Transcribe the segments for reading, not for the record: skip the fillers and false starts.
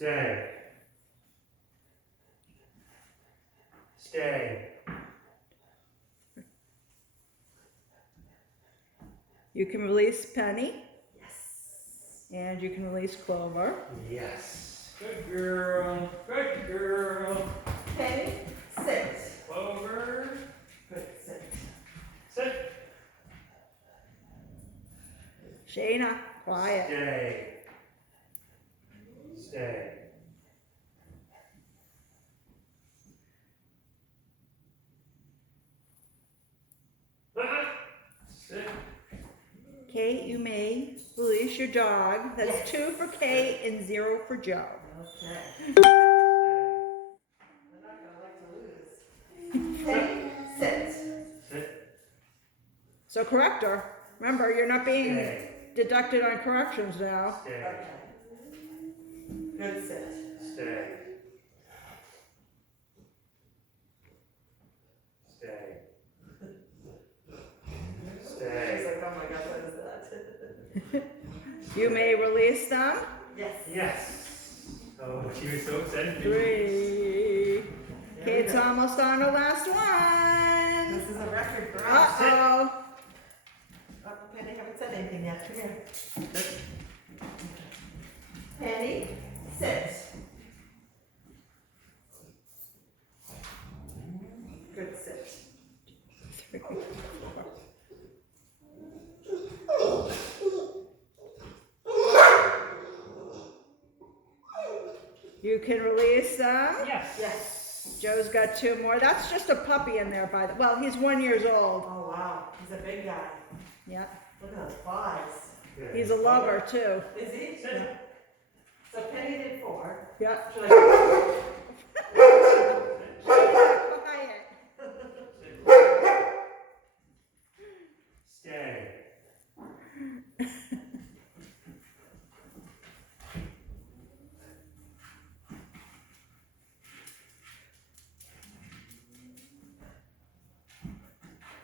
Stay. Stay. You can release Penny. Yes. And you can release Clover. Yes. Good girl. Good girl. Penny, sit. Clover. Good, sit. Sit. Shayna, quiet. Stay. Stay. Sit. Kate, you may release your dog. That's Yes. 2 for Kate and 0 for Joe. Okay. Stay. They're not gonna like to lose. Penny, sit. Sit. So corrector. Remember, you're not being Stay. deducted on corrections now. Stay. Okay. Good, sit. Stay. Stay. She's Stay. like, oh my God, what is that? You may release them. Yes. Yes. Oh, she was so excited. 3. Kate's almost on her last one. This is a record for us. Uh-oh. Oh, Penny, haven't said anything yet. Come here. Sit. Penny, sit. Good, sit. You can release them. Yes. Yes. Joe's got 2 more. That's just a puppy in there by the, well, he's 1 year old. Oh wow, he's a big guy. Yeah. Look at those thighs. Good. He's a lover too. Is he? Sit. So Penny did 4. Yeah. Should I- Quiet. Stay.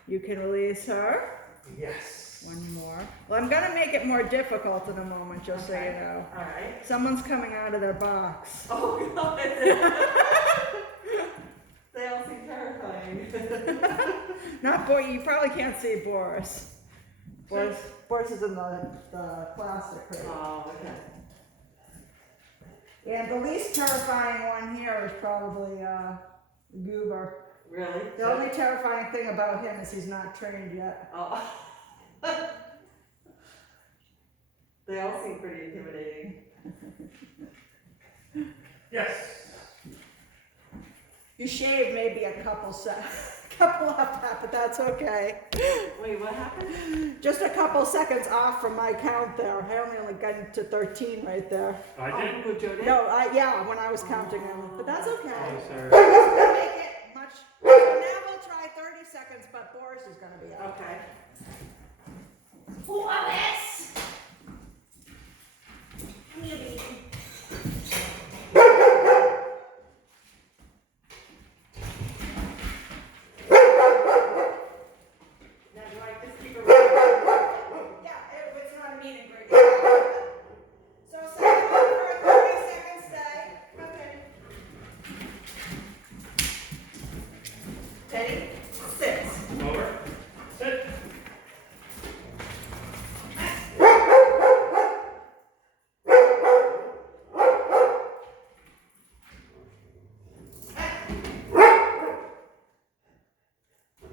You can release her. Yes. 1 more. Well, I'm gonna make it more difficult in a moment, just so you Okay. know. All right. Someone's coming out of their box. Oh God. They all seem terrifying. Not Boris. You probably can't see Boris. Boris is in the plastic crate. Oh, okay. And the least terrifying one here is probably Goober. Really? The only terrifying thing about him is he's not trained yet. Oh. They all seem pretty intimidating. Yes. You shaved maybe a couple couple off that, but that's okay. Wait, what happened? Just a couple seconds off from my count there. I only got to 13 right there. I did. Oh, Joe did? No, yeah, when I was counting them, but that's okay. Oh, sorry. We'll make it much. So now we'll try 30 seconds, but Boris is going to be out. Okay. Boris! Come here, baby. Now do I just keep it running? Yeah, it's not a meeting break. So say for a 30 second stay. Okay. Penny, sit. Over. Sit.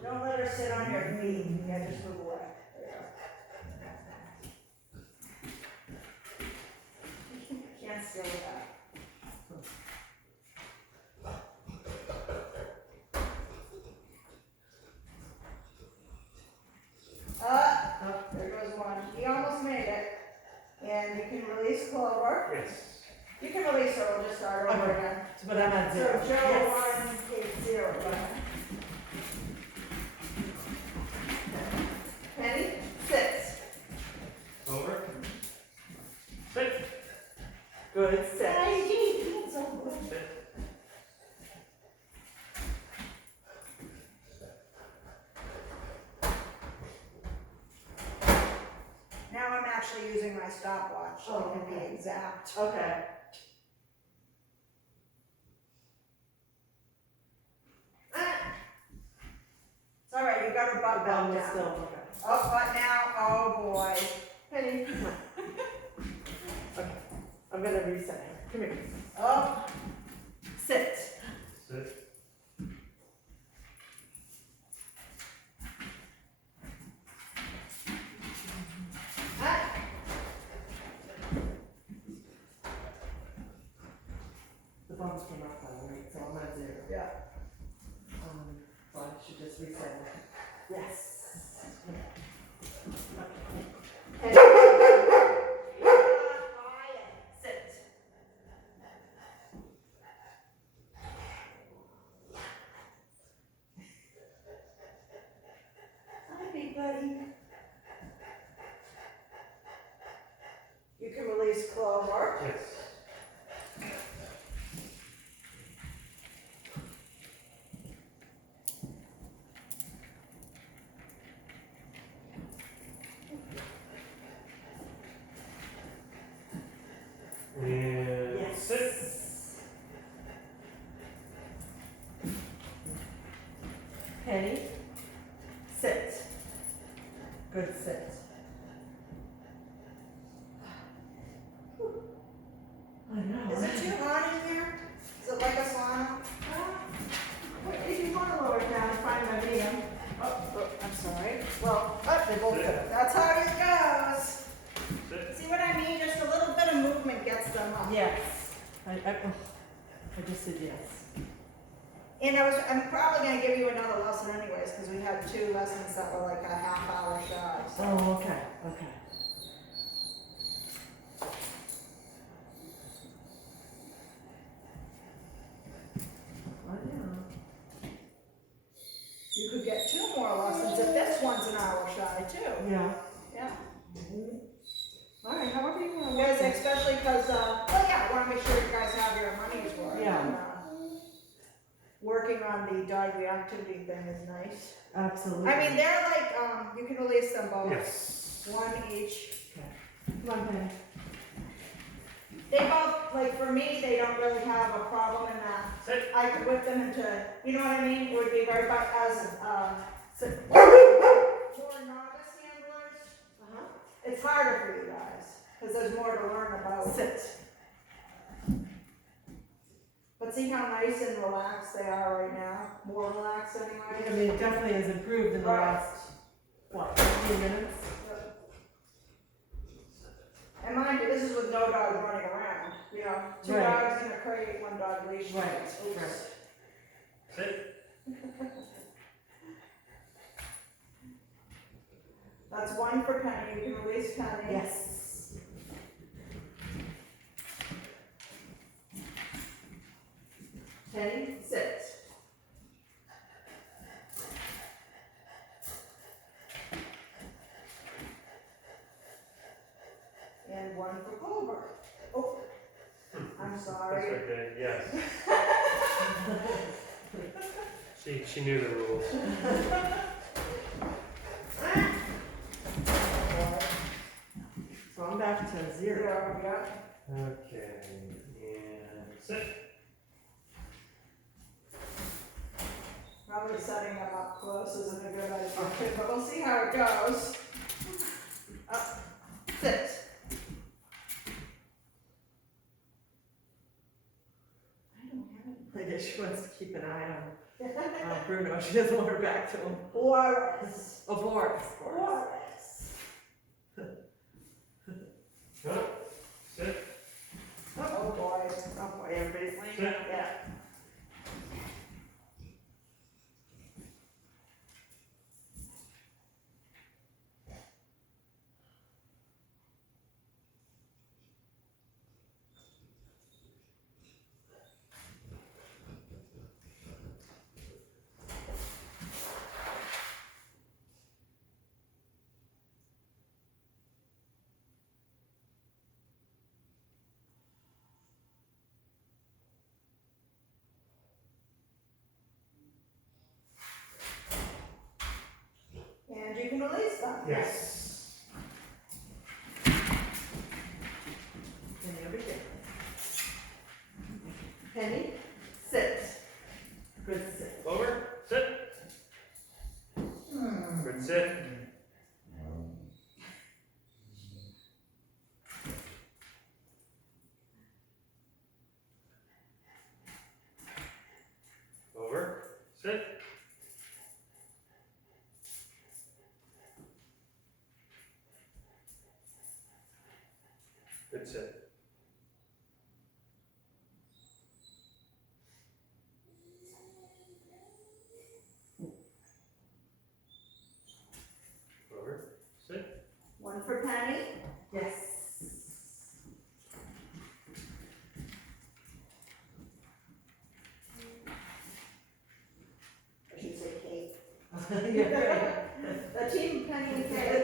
Don't let her sit on your knee. Yeah, just move away. There you go. Can't stay with that. Oh, there goes one. He almost made it. And you can release Clover. Yes. You can release her. We'll just start over Okay. again. But I'm at So 0. Joe Yes. 1, Kate 0. Penny, sit. Over. Sit. Good, sit. Sit. Now I'm actually using my stopwatch, so I can be exact. Okay. you got her butt Bum down. is still, okay. Oh, butt now, oh boy. Penny, come on. Okay, I'm gonna reset her. Come here. Oh, Sit. Sit. ah, The bums came up by the way, so I'm at 0. yeah. So I should just reset her. Yes. Okay. Sit. Hi, big buddy. You can release Clover. Yes. And Yes. sit. Penny, sit. Good sit. I know. Is it too hot in here? Is it like a sauna? If you want to lower it down, fine by me. I'm sorry. Well, they both Sit. good. That's how it goes. Sit. See what I mean? Just a little bit of movement gets them up. Yes. I just said yes. And I'm probably gonna give you another lesson anyways, because we had 2 lessons that were like a half hour shy. So. Oh, okay, okay. I know. You could get 2 more lessons if this one's an hour shy too. Yeah. Yeah. All right, however you want to You work guys, it. especially because, well, yeah, I want to make sure you guys have your money's worth. Yeah. And, working on the dog reactivity thing is nice. Absolutely. I mean, they're like, you can release them both. Yes. 1 each. Come on, Penny. They both, like for me, they don't really have a problem in that. Sit. I could whip them into, you know what I mean? It would be very, but as, for novice handlers, it's harder for you guys, because there's more to learn about. Sit. But see how nice and relaxed they are right now? More relaxed anyway? I mean, it definitely has improved in the Right. last, what, 15 minutes? And mind you, this is with no dogs running around, you know, 2 Right. dogs in a crate, 1 dog leash. Right, Oops. right. Sit. That's 1 for Penny, you can release Penny. Yes. Penny, sit. And 1 for Clover. Oh, I'm That's sorry. okay. Yes. She knew the rules. So I'm back to 0. 0, yeah. Okay. And sit. Probably setting them up close isn't a good idea too, but we'll see how it goes. Sit. I don't have I guess she wants to keep an eye on Bruno. She doesn't want her back to him. it. Boris. Oh, Boris. Boris. Huh? Sit. Oh boy. Oh boy, everybody's laying Sit. down. Yeah. And you can release them. Yes. Penny over here. Penny, sit. Good sit. Clover. Sit. Hmm. sit. Over, sit. Good sit. Over, sit. One for Penny. Yes. I should say Kate. Yeah, right. The team Penny and Kate.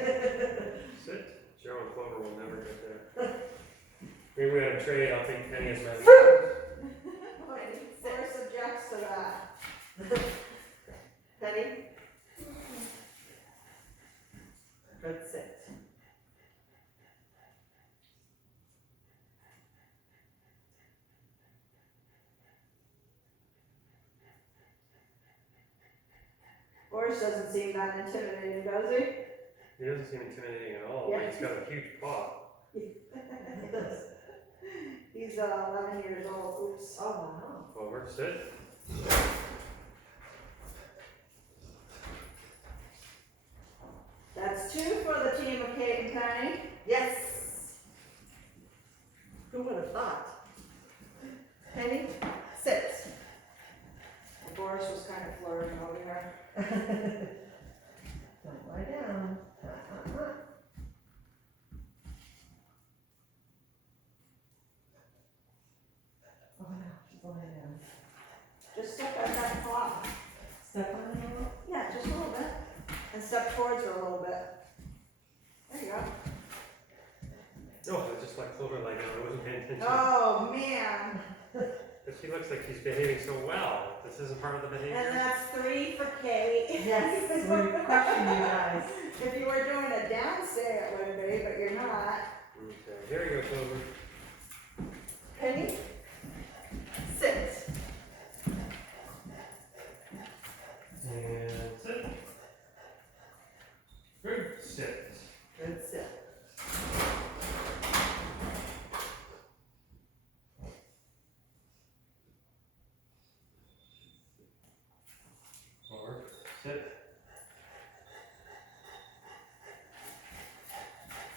Sit. Joe and Clover will never get there. Maybe we had a trade, I'll take Penny as my lead. Forrest objects to that. Penny? Good sit. Forrest doesn't seem that intimidating, does he? He doesn't seem intimidating at all. Yeah. He's got a huge paw. He's 11 years old. Oops. Oh, wow. Over, sit. That's 2 for the team of Kate and Penny. Yes. Who would have thought? Penny, sit. Boris was kind of flirting over here. Don't lie down. Oh no, she's lying down. Just step back that clock. Step on it a little. Yeah, just a little bit. And step towards her a little bit. There you go. No, it's just like Clover, like, I wasn't paying attention. Oh, man. But she looks like she's behaving so well. This isn't part of the behavior. And that's 3 for Kate. Yes, we're crushing you guys. If you were doing a downstay, it would be, but you're not. Okay, here you go, Clover. Penny, sit. And sit. Good, sit. Good sit. Over, sit.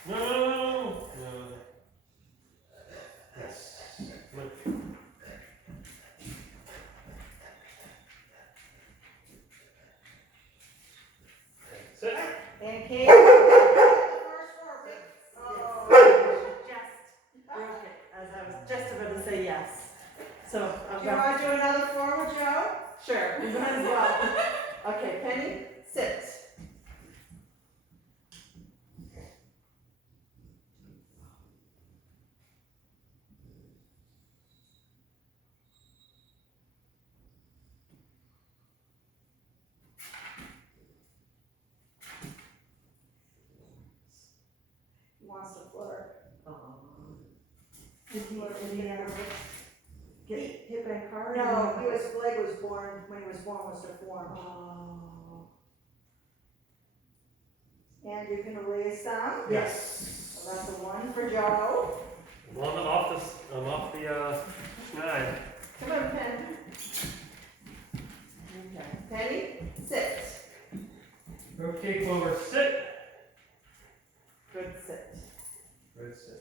No, no, no, no. Yes. Come on. Sit. And Kate. First four. Oh. Just broke it, as I was just about to say yes. So, Do you want to do another 4 with Joe? sure, we might as well. Okay, Penny, sit. He wants to flirt. Did he ever get hit by a car? No, his leg was born, when he was born, was deformed. Oh. And you can release them. Yes. So that's a 1 for Joe. Well, I'm off the schneid. Come on, Penny. Okay, Penny, sit. Okay, Clover, sit. Good sit. Good sit.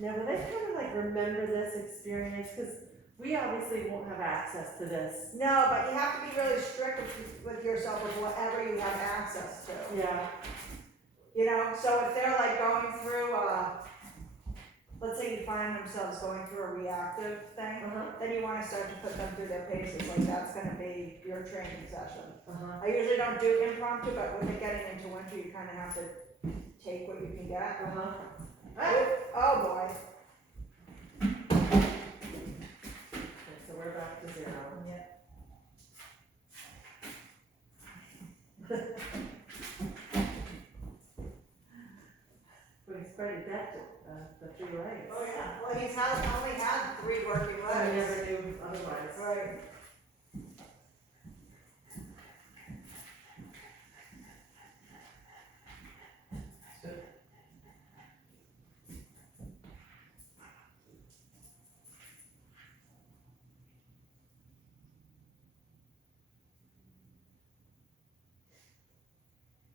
Now, will they kind of like remember this experience? Because we obviously won't have access to this. No, but you have to be really strict with yourself with whatever you have access to. Yeah. You know, so if they're like going through, let's say you find themselves going through a reactive thing, then you want to start to put them through their paces, like that's going to be your training session. I usually don't do impromptu, but when they're getting into winter, you kind of have to take what you can get. Oh boy. Okay, so we're back to 0. Yeah. But he's pretty adept at the 3 legs. Oh yeah. Well, he's only had 3 working I legs. never knew otherwise. Right. Sit.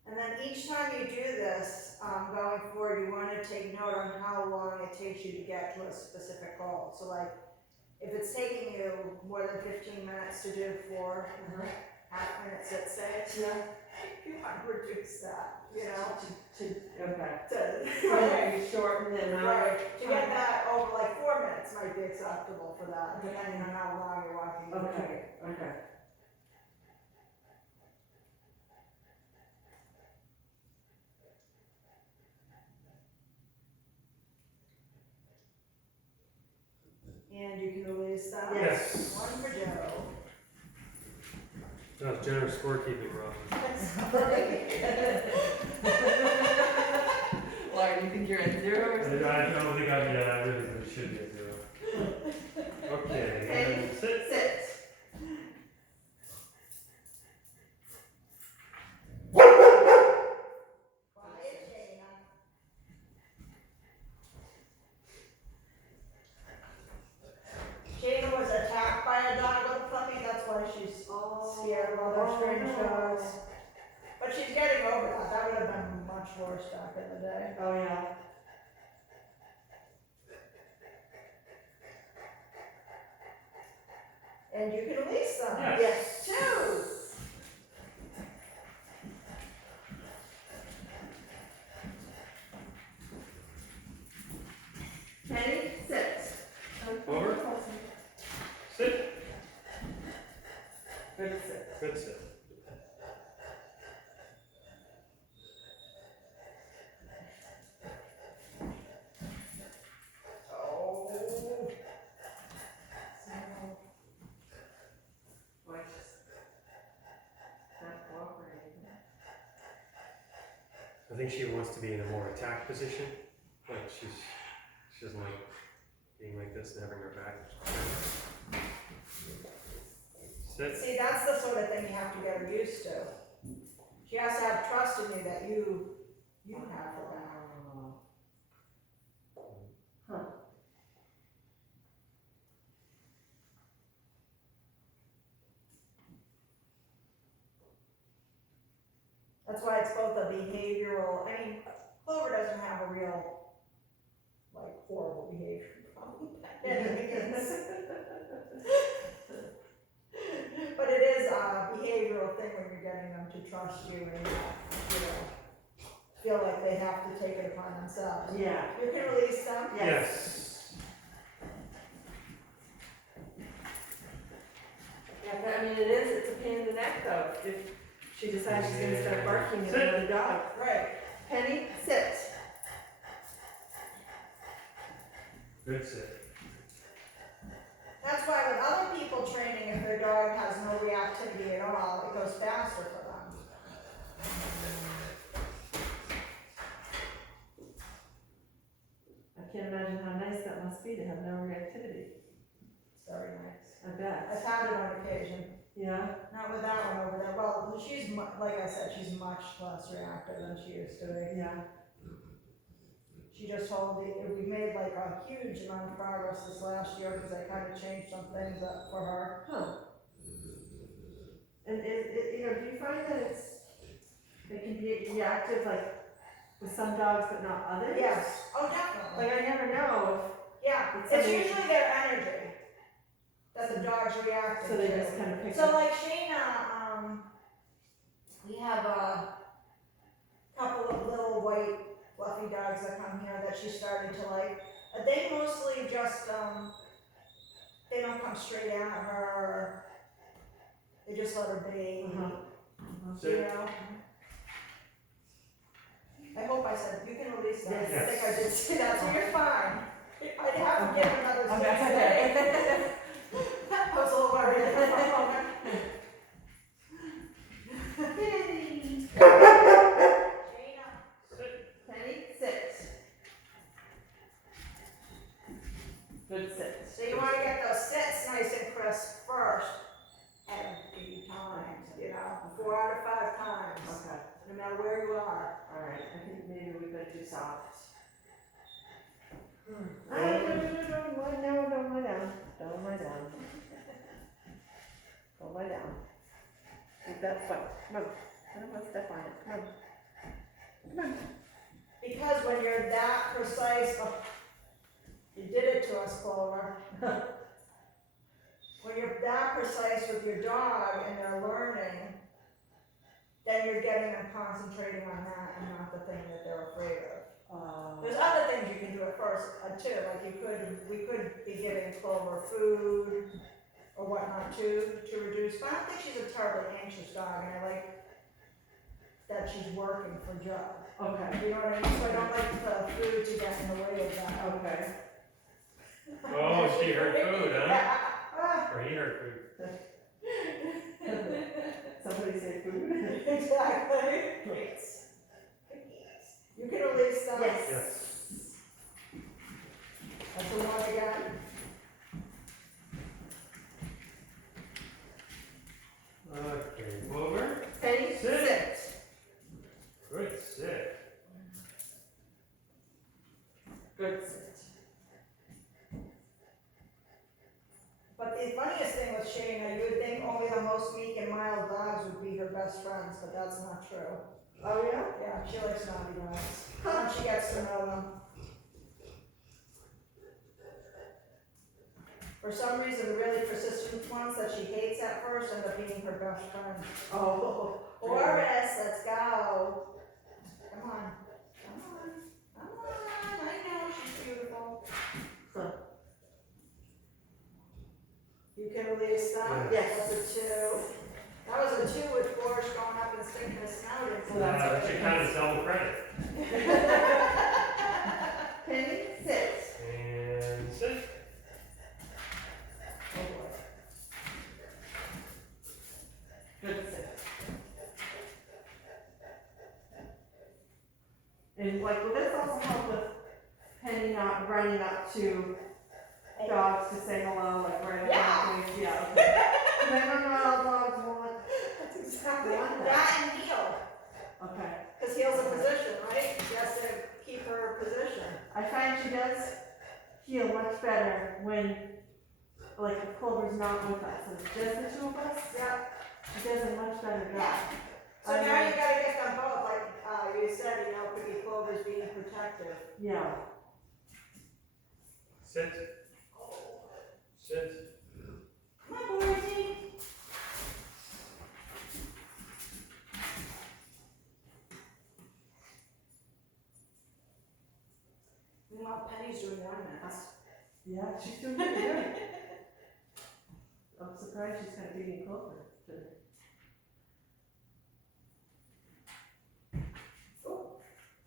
And then each time you do this, going forward, you wanna take note on how long it takes you to get to a specific goal. So like, if it's taking you more than 15 minutes to do 4 half-minute sit stays, you wanna reduce that, you know? Okay. To, Right, you shorten the amount. right, to get that over, like 4 minutes might be acceptable for that, depending on how long you're walking. Okay, okay. And you can release that. Yes. One for Joe. That was generous scorekeeping, Rob. Why, do you think you're at 0 or something? I don't think I'd, yeah, I really think it should be a 0. Okay, and sit. Sit. Quiet, Jana. Jana was attacked by a dog with a puppy, that's why she's scared of other strange dogs. But she's getting over that, that would have been much worse back in the day. Oh, yeah. And you can release them. Yes. 2. Penny, sit. Over. Sit. Good sit. Good sit. Oh. Boy, she's not cooperating. I think she wants to be in a more attack position. Like she doesn't like being like this and having her back. Sit. See, that's the sort of thing you have to get her used to. She has to have trust in you that you have her back. Huh. That's why it's both a behavioral, I mean, Clover doesn't have a real, like, horrible behavior problem by any means. But it is a behavioral thing when you're getting them to trust you and, you know, feel like they have to take it upon themselves. Yeah. You can release them. Yes. Yeah, but I mean, it's a pain in the neck though, if she decides she's gonna start barking at Sit. another dog. Right. Penny, sit. Good sit. That's why with other people training, if their dog has no reactivity at all, it goes faster for them. I can't imagine how nice that must be to have no reactivity. It's very nice. I bet. I've had it on occasion. Yeah? Not with that one over there. Well, she's, like I said, she's much less reactive than she used to be. Yeah. She just told me, we made like a huge amount of progress this last year because I kind of changed some things up for her. Huh. And you know, do you find that it can be reactive like with some dogs but not others? Yes, oh definitely. Like I never know Yeah, It's it's something- usually their energy that the dog's if, reacting so they to. just kind of pick So up. like Shayna, we have a couple of little white fluffy dogs that come here that she's starting to like. They mostly just, they don't come straight at her. They just let her be, Uh-huh. you Sit. know? I hope I said, you can release that. Yes. I think I did say that, so you're fine. I'd have to give another Okay. space. I was a little worried for a moment. Jana. Sit. Penny, sit. Good sit. So you wanna get those sits nice and crisp no matter where you are. Alright, I think maybe we've been too soft. Hmm. No, don't lie down. Don't lie down. Don't lie down. Don't lie down. Keep that foot. Come on. I don't want to step on it. Come on. Come on. Because when you're that precise, oh, you did it to us, Clover. When you're that precise with your dog and they're learning, then you're getting them concentrating on that and not the thing that they're afraid of. There's other things you can do at first, too, like we could be giving Clover food or whatnot to reduce, but I don't think she's a terribly anxious dog, and I like that she's working for Joe. Okay. You know what I mean? So I don't like the food to get in the way of that. Okay. Oh, she heard food, huh? Yeah. Or he heard food. Somebody say food? Exactly. You can release them. Yes. That's the one again. Okay, Clover. Penny, Sit. Good sit. Good sit. But the funniest thing with Shayna, you would think only the most meek and mild dogs would be her best friends, but that's not true. Oh, yeah? Yeah, she likes naughty dogs. Once she gets to know them. For some reason, the really persistent ones that she hates at first end up being her best friend. Oh. Boris, let's go. Come on. Come on. Come on. I know she's beautiful. Huh. You can release that. Yes. That's a 2. That was a 2 with Boris going up and sticking his snout in. So That that's should kind of sell the credit. Penny, sit. And sit. Oh boy. Good sit. And like, will this also help with Penny not running up to dogs to say hello, like right up Yeah. to yeah. Okay. 'Cause I don't know how dogs want. That's exactly Wonder. that and heel. Okay. Because heel's a position, right? She has to keep her position. I find she does feel much better when, like, if Clover's not with us, and it's just the 2 of us, Yeah. she does a much better job. Yeah. So I now know. you gotta get them both, like you said, you know, could be Clover's being protective. Yeah. Sit. Sit. Come on, Borisy. Meanwhile, Penny's doing 1 minute. Yeah, she's doing pretty good. I'm surprised she's kind of beating Clover today.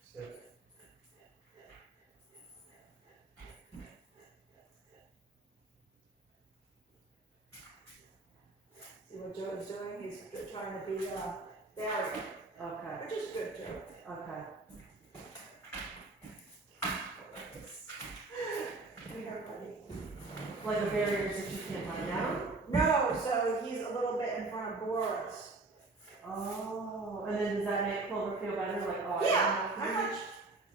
Sit. See what Joe's doing? He's trying to be barrier, Okay. which is good too. Okay. Come here, buddy. Like a barrier so she can't lie down? No, so he's a little bit in front of Boris. Oh. And then does that make Clover feel better? Like, oh, I Yeah, don't have to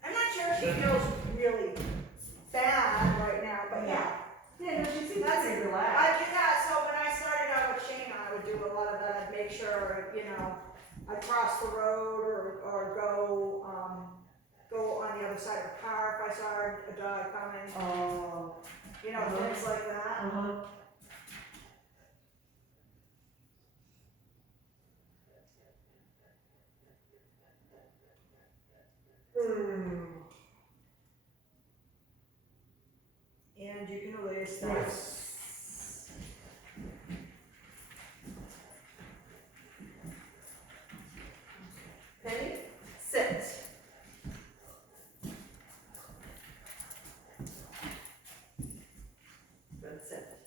I'm not sure she feels really bad right now, but yeah. Yeah, no, she seems That's pretty I relaxed. do that, so when I started out with Shane, I would do a lot of that. I'd make sure, you know, I'd cross the road or go on the other side of the car if I saw a dog coming, Oh. you know, things like that. Uh-huh. And you can release that. Yes. Penny, sit. Good sit.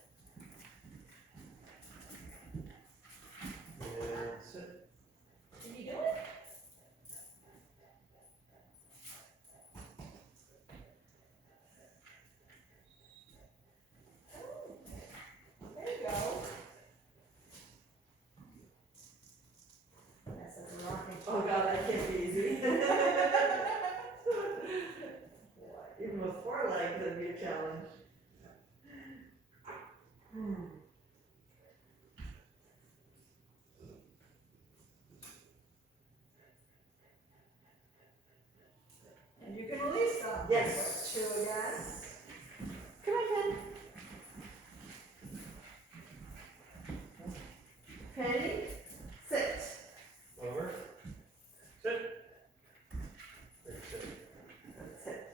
Yes. Two again. Come on, Penny. Penny, sit. Clover. Sit. There, sit. Sit.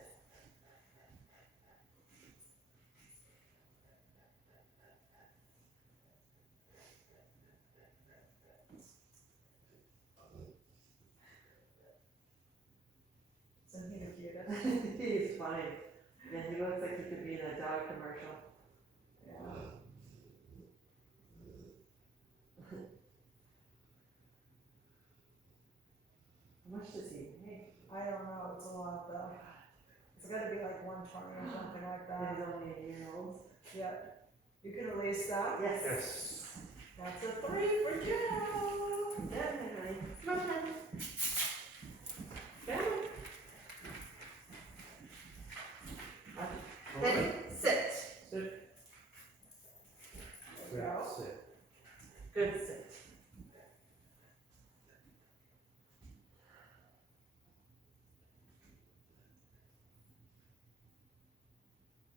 Isn't he the cutest? He's funny. Yeah, he looks like he could be in a dog commercial. Yeah. How much does he weigh? I don't know, it's a lot though. It's gotta be like 120 or something like And that. he's only a year old. Yeah. You can release that. Yes. Yes. That's a 3 for Joe. Definitely. Come on, Penny. Come on. Penny, sit. Sit. There we go. Sit. Good sit.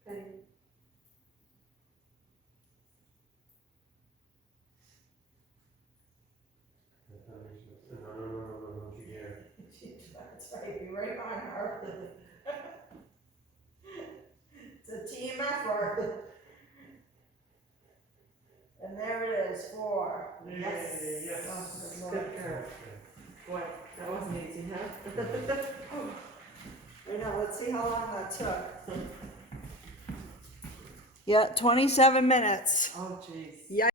Penny. No, don't you dare. That's right, be right on her. It's a team effort. And there it is, 4. Yes. Yes. Oh, Good girl. Boy, that wasn't easy, huh? I know, let's see how long that took. Yeah, 27 minutes. Oh, jeez. Yeah.